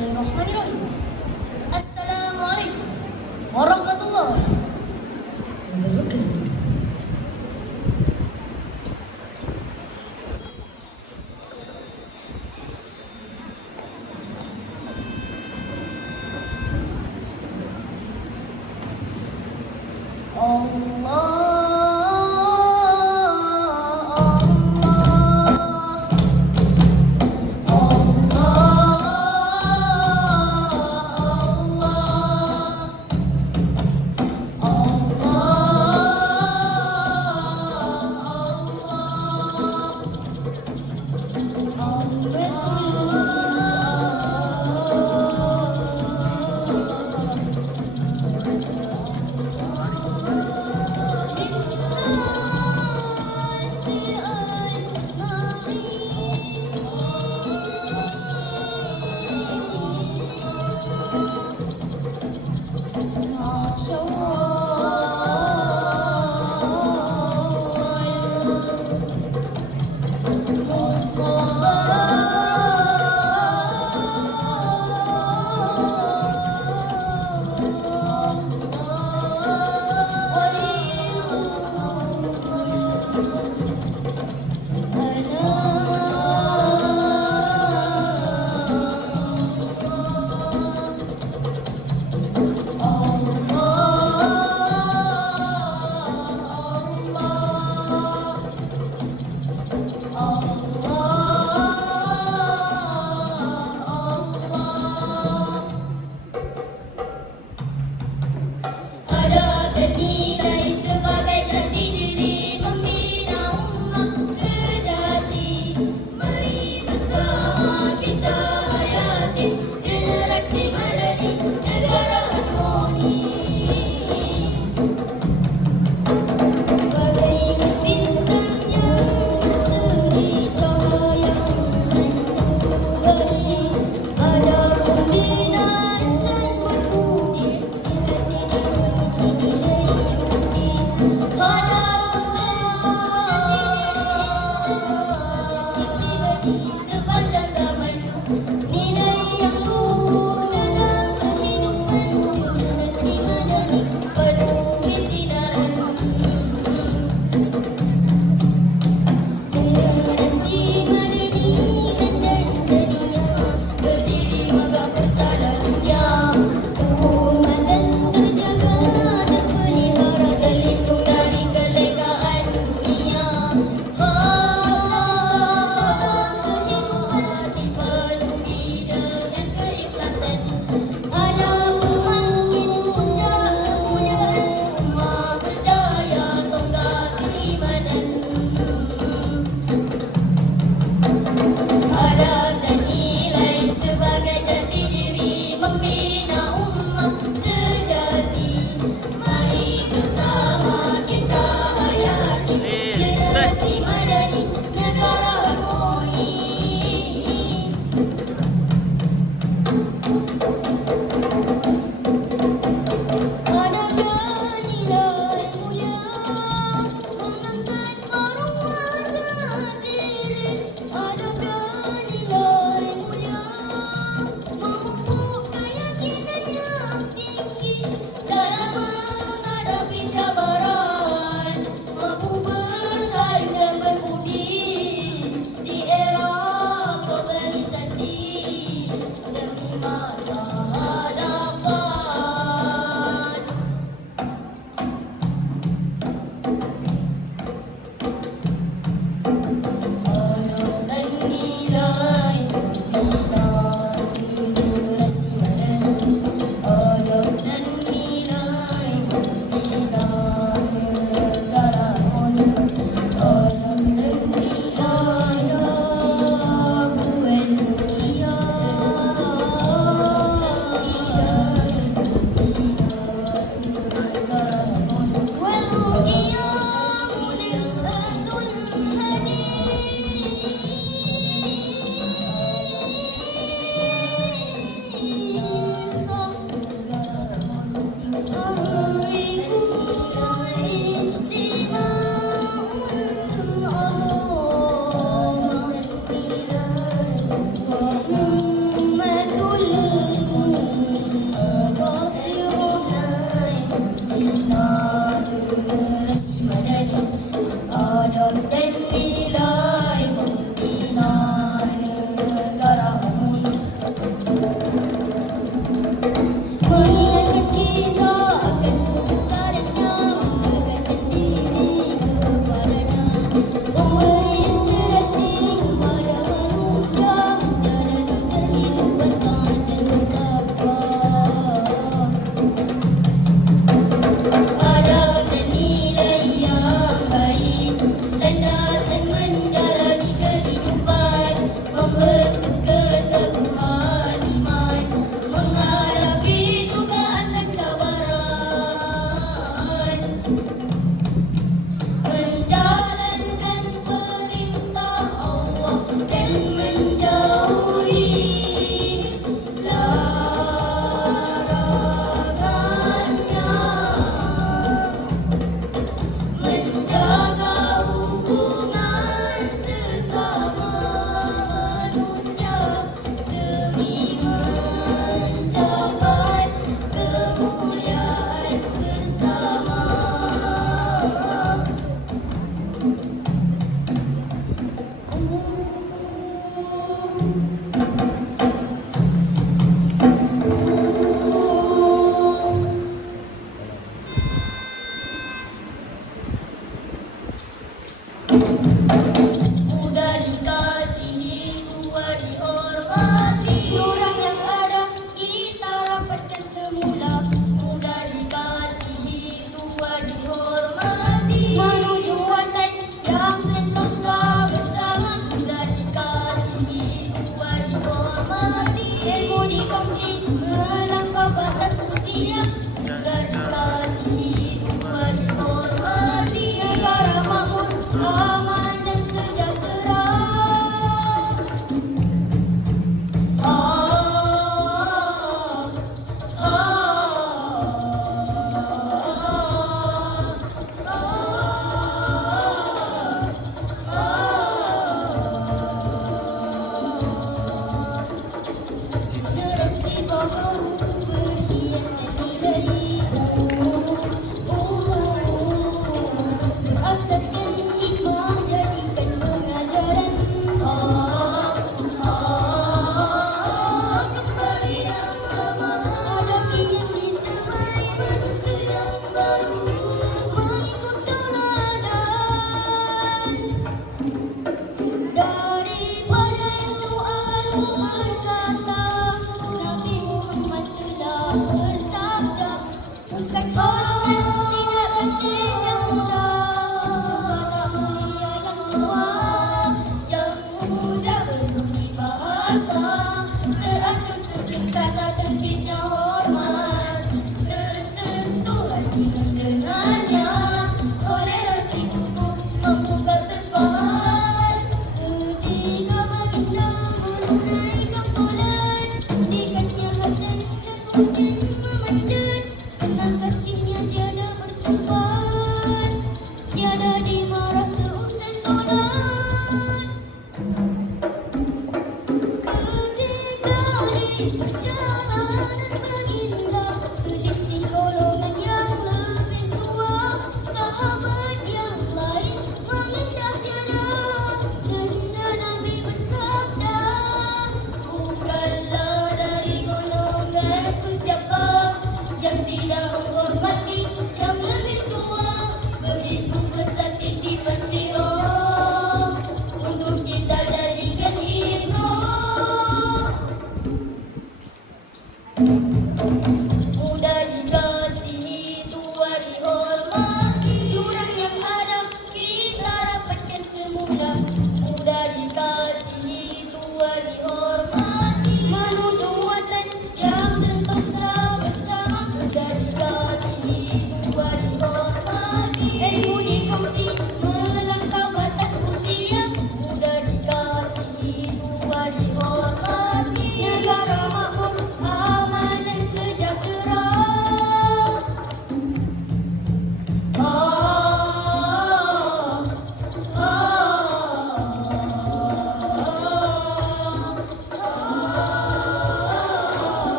الله الرحمن الرحيم Thank you.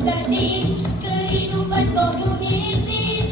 Hidup diberkati, kehidupan komuniti, coraknya